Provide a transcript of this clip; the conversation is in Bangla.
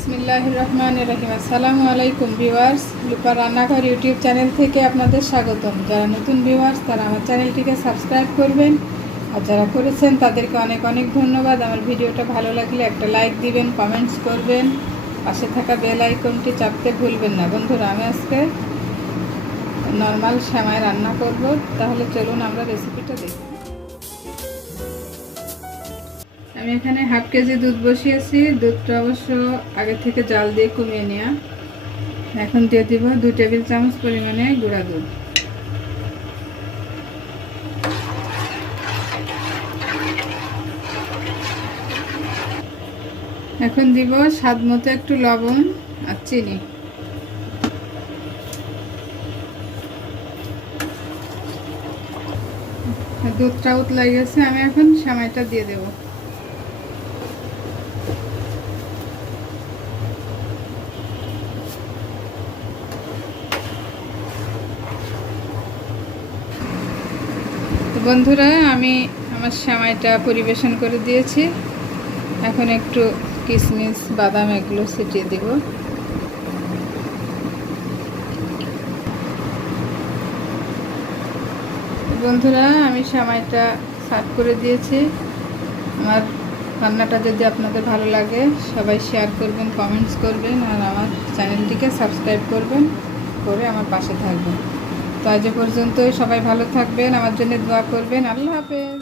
বিসমিল্লাহির রহমানির রহিম। আসসালামু আলাইকুম ভিউয়ার্স, লুপা রান্নাঘর ইউটিউব চ্যানেল থেকে আপনাদের স্বাগতম। যারা নতুন ভিউয়ার্স তারা আমার চ্যানেলটিকে সাবস্ক্রাইব করবেন, আর যারা করেছেন তাদেরকে অনেক অনেক ধন্যবাদ। আমার ভিডিওটা ভালো লাগলে একটা লাইক দিবেন, কমেন্টস করবেন, পাশে থাকা বেল আইকনটি চাপতে ভুলবেন না। বন্ধুরা, আমি আজকে নর্মাল সেমাই রান্না করব, তাহলে চলুন আমরা রেসিপিটা দেখি। আমি এখানে হাফ কেজি দুধ বসিয়েছি। দুধটা অবশ্য আগে থেকে জাল দিয়ে কমিয়ে নেওয়া। এখন দিয়ে দিব 2 টেবিল চামচ পরিমাণে গুঁড়া দুধ। এখন দিব স্বাদ মতো একটু লবণ আর চিনি। দুধটা উতলাই গেছে, আমি এখন সেমাইটা দিয়ে দেব। তো বন্ধুরা, আমি আমার সেমাইটা পরিবেশন করে দিয়েছি। এখন একটু কিশমিশ, বাদাম এগুলো ছিটিয়ে দিব। বন্ধুরা, আমি সেমাইটা সার্ভ করে দিয়েছি। আমার রান্নাটা যদি আপনাদের ভালো লাগে, সবাই শেয়ার করবেন, কমেন্টস করবেন, আর আমার চ্যানেলটিকে সাবস্ক্রাইব করবেন, করে আমার পাশে থাকবেন। তো আজ পর্যন্তই, সবাই ভালো থাকবেন, আমার জন্য দোয়া করবেন। আল্লাহ হাফেজ।